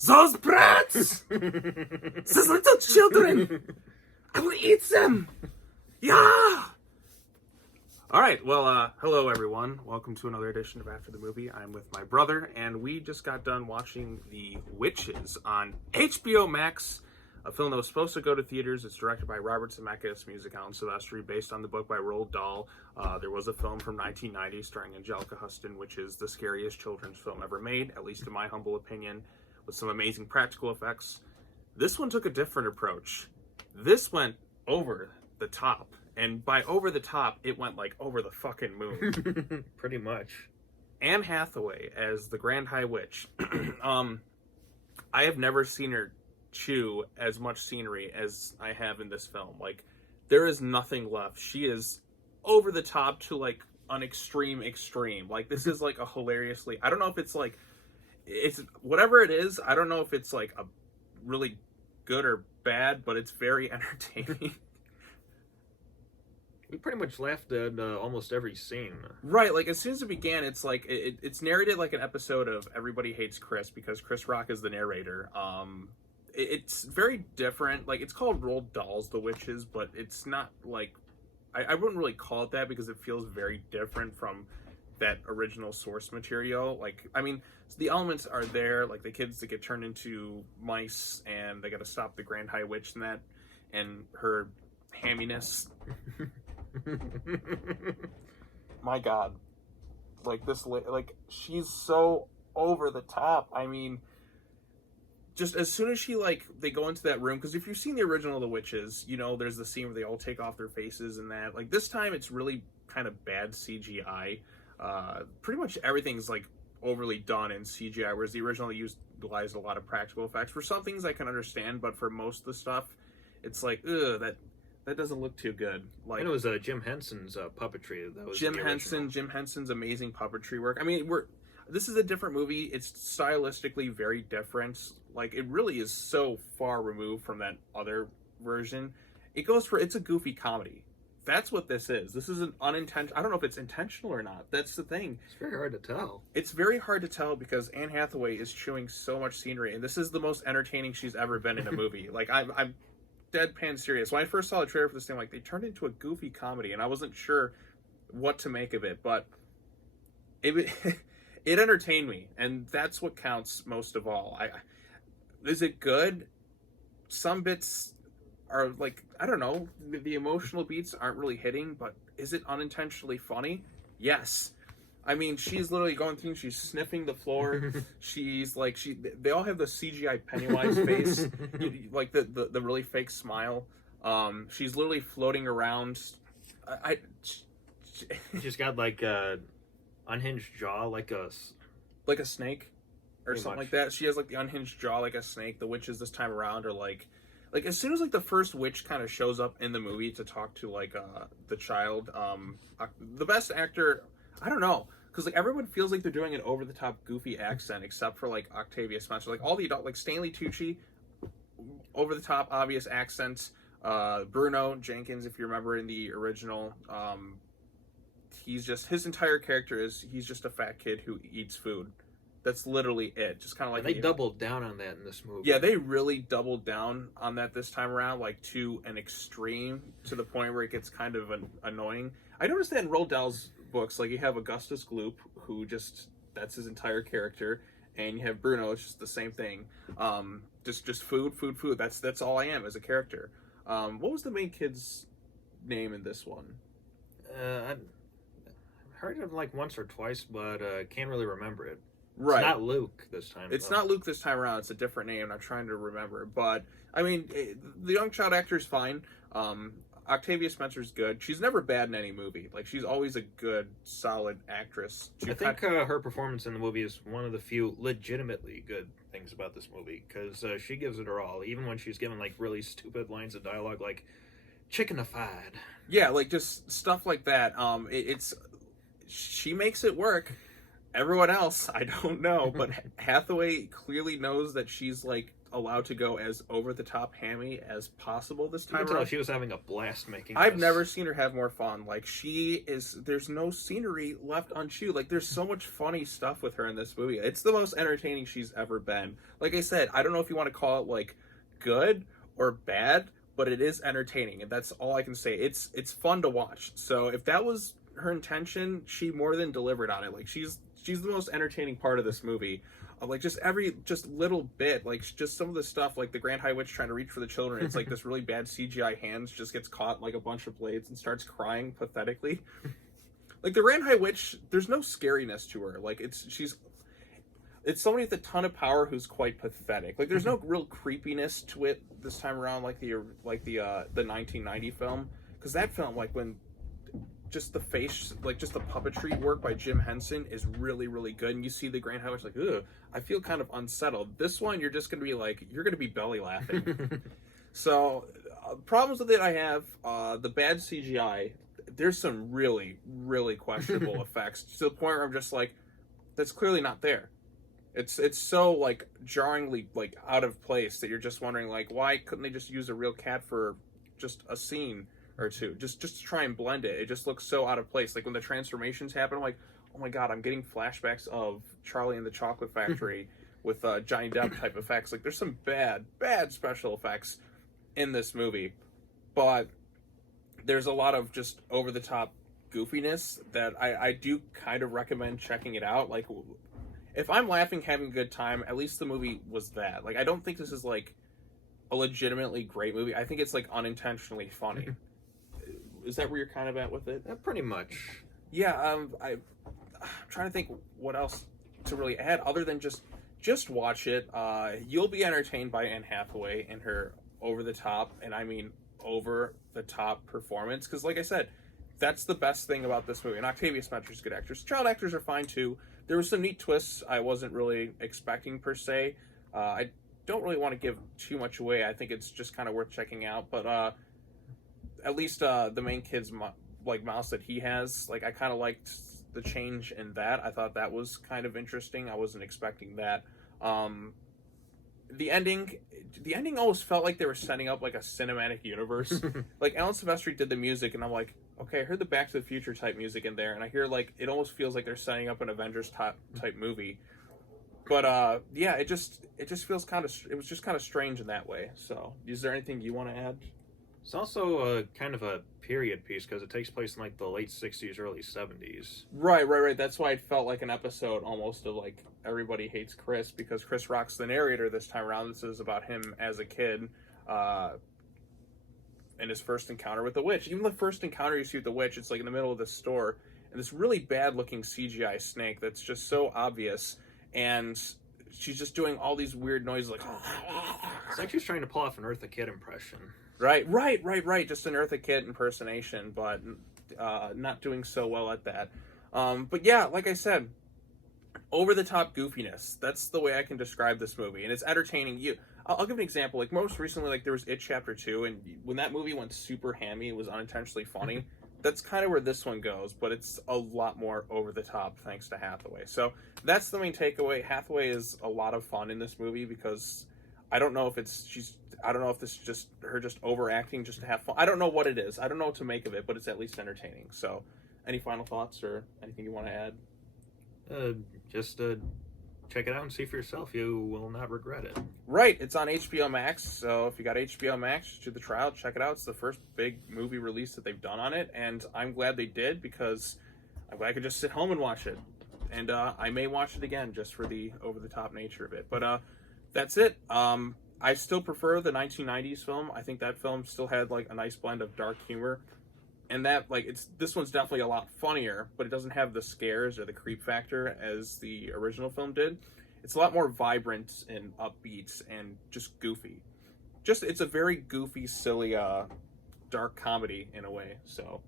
Those brats! Those little children! I will eat them! Yeah! Alright, well, hello everyone. Welcome to another edition of After the Movie. I'm with my brother, and we just got done watching The Witches on HBO Max, a film that was supposed to go to theaters. It's directed by Robert Zemeckis, music Alan Silvestri, based on the book by Roald Dahl. There was a film from 1990 starring Angelica Huston, which is the scariest children's film ever made, at least in my humble opinion, with some amazing practical effects. This one took a different approach. This went over the top. And by over the top, it went like over the fucking moon. Pretty much. Anne Hathaway as the Grand High Witch. I have never seen her chew as much scenery as I have in this film. Like, there is nothing left. She is over the top to like an extreme. Like, this is like a hilariously, I don't know if it's like, it's whatever it is, I don't know if it's like a really good or bad, but it's very entertaining. We pretty much laughed at almost every scene. Right, like as soon as it began, it's like it's narrated like an episode of Everybody Hates Chris, because Chris Rock is the narrator. It's very different. Like, it's called Roald Dahl's The Witches, but it's not like, I wouldn't really call it that because it feels very different from that original source material. Like, I mean, so the elements are there, like the kids that get turned into mice and they got to stop the Grand High Witch and that, and her hamminess. My God, like this, like she's so over the top. I mean, just as soon as she, like, they go into that room, because if you've seen the original The Witches, you know there's the scene where they all take off their faces and that. Like, this time it's really kind of bad CGI. Pretty much everything's like overly done in CGI, whereas the original utilized a lot of practical effects. For some things I can understand, but for most of the stuff, it's like, ugh, that doesn't look too good. Like, and it was Jim Henson's puppetry. That was Jim Henson's amazing puppetry work. I mean, this is a different movie. It's stylistically very different. Like, it really is so far removed from that other version. It's a goofy comedy. That's what this is. This is an unintentional. I don't know if it's intentional or not. That's the thing. It's very hard to tell. It's very hard to tell because Anne Hathaway is chewing so much scenery, and this is the most entertaining she's ever been in a movie. Like, I'm deadpan serious. When I first saw the trailer for this thing, like, they turned it into a goofy comedy, and I wasn't sure what to make of it, but it entertained me, and that's what counts most of all. Is it good? Some bits are like, I don't know, the emotional beats aren't really hitting, but is it unintentionally funny? Yes. I mean, she's literally going through, she's sniffing the floor. She's like, they all have the CGI Pennywise face, like the really fake smile. She's literally floating around. She's got like a unhinged jaw, like a snake or something like that. She has like the unhinged jaw like a snake. The witches this time around are like as soon as like the first witch kind of shows up in the movie to talk to like the child, the best actor, I don't know, because like everyone feels like they're doing an over the top goofy accent except for like Octavia Spencer. Like all the adult, like Stanley Tucci, over the top obvious accents. Bruno Jenkins, if you remember in the original, he's just, his entire character is, he's just a fat kid who eats food. That's literally it. Just kind of like, they doubled down on that in this movie. Yeah, they really doubled down on that this time around, like to an extreme, to the point where it gets kind of annoying. I noticed that in Roald Dahl's books, like you have Augustus Gloop, who just, that's his entire character, and you have Bruno, it's just the same thing. Just food. That's all I am as a character. What was the main kid's name in this one? I heard it like once or twice, but can't really remember it. Right. It's not Luke this time. It's not Luke this time around. It's a different name. I'm trying to remember. But, I mean, the young child actor is fine. Octavia Spencer's good. She's never bad in any movie. Like, she's always a good, solid actress. I think her performance in the movie is one of the few legitimately good things about this movie, because she gives it her all, even when she's given, like, really stupid lines of dialogue, like, chickenified. Yeah, like, just stuff like that. She makes it work. Everyone else, I don't know, but Hathaway clearly knows that she's like allowed to go as over-the-top hammy as possible this You time can tell around. she was having a blast making I've this. never seen her have more fun. Like, there's no scenery left unchewed. Like, there's so much funny stuff with her in this movie. It's the most entertaining she's ever been. Like I said, I don't know if you want to call it, like, good or bad, but it is entertaining, and that's all I can say. It's fun to watch. So if that was her intention, she more than delivered on it. Like, she's the most entertaining part of this movie. Like, just little bit, like, just some of the stuff, like the Grand High Witch trying to reach for the children. It's like this really bad CGI hands just gets caught in, like, a bunch of blades and starts crying pathetically. Like, the Grand High Witch, there's no scariness to her. Like, it's somebody with a ton of power who's quite pathetic. Like, there's no real creepiness to it this time around, like the 1990 film, because that film, like, when just the face, like, just the puppetry work by Jim Henson is really, really good, and you see the Grand High Witch, like, ugh, I feel kind of unsettled. This one, you're just gonna be like, you're gonna be belly laughing. So, problems with it I have, the bad CGI. There's some really, really questionable effects, to the point where I'm just like, that's clearly not there. It's so, like, jarringly, like, out of place that you're just wondering, like, why couldn't they just use a real cat for just a scene or two, just to try and blend it? It just looks so out of place. Like, when the transformations happen, I'm like, oh my god, I'm getting flashbacks of Charlie and the Chocolate Factory with Johnny Depp type effects. Like, there's some bad special effects in this movie, but there's a lot of just over the top goofiness that I do kind of recommend checking it out. Like, if I'm laughing, having a good time, at least the movie was that. Like, I don't think this is, like, a legitimately great movie. I think it's, like, unintentionally funny. Is that where you're kind of at with it? Pretty much. Yeah, I'm trying to think what else to really add other than just watch it. You'll be entertained by Anne Hathaway and her over-the-top, and I mean over-the-top performance. Because, like I said, that's the best thing about this movie. And Octavia Spencer's a good actress. Child actors are fine, too. There were some neat twists I wasn't really expecting, per se. I don't really want to give too much away. I think it's just kind of worth checking out. But at least the main kid's mouse that he has, like, I kind of liked the change in that. I thought that was kind of interesting. I wasn't expecting that. The ending always felt like they were setting up, like, a cinematic universe. Like, Alan Silvestri did the music, and I'm like, okay, I heard the Back to the Future type music in there, and I hear, like, it almost feels like they're setting up an Avengers type movie. But yeah, it just feels it was just kind of strange in that way. So, is there anything you want to add? It's also kind of a period piece because it takes place in, like, the late 60s, early 70s. Right. That's why it felt like an episode almost of, like, Everybody Hates Chris, because Chris Rock's the narrator this time around. This is about him as a kid and his first encounter with the witch. Even the first encounter you see with the witch, it's, like, in the middle of this store, and this really bad-looking CGI snake that's just so obvious, and she's just doing all these weird noises, like... It's like she's trying to pull off an Eartha Kitt impression. Right. Just an Eartha Kitt impersonation, but not doing so well at that. But yeah, like I said, over-the-top goofiness. That's the way I can describe this movie, and it's entertaining. I'll give an example. Like, most recently, like, there was It Chapter 2, and when that movie went super hammy, it was unintentionally funny. That's kind of where this one goes, but it's a lot more over-the-top thanks to Hathaway. So that's the main takeaway. Hathaway is a lot of fun in this movie because I don't know if this is just her just overacting just to have fun. I don't know what it is. I don't know what to make of it, but it's at least entertaining. So, any final thoughts or anything you want to add? Just check it out and see for yourself. You will not regret it. Right, it's on HBO Max. So if you got HBO Max, do the trial, check it out. It's the first big movie release that they've done on it, and I'm glad they did because I'm glad I could just sit home and watch it. And I may watch it again just for the over-the-top nature of it. But that's it. I still prefer the 1990s film. I think that film still had, like, a nice blend of dark humor. And that, like, this one's definitely a lot funnier, but it doesn't have the scares or the creep factor as the original film did. It's a lot more vibrant and upbeat and just goofy. It's a very goofy, silly, dark comedy in a way. So,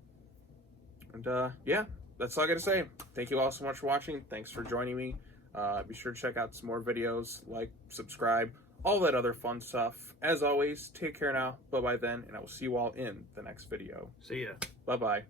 and yeah, that's all I gotta say. Thank you all so much for watching. Thanks for joining me. Be sure to check out some more videos, like, subscribe, all that other fun stuff. As always, take care now. Bye-bye then, and I will see you all in the next video. See ya. Bye-bye.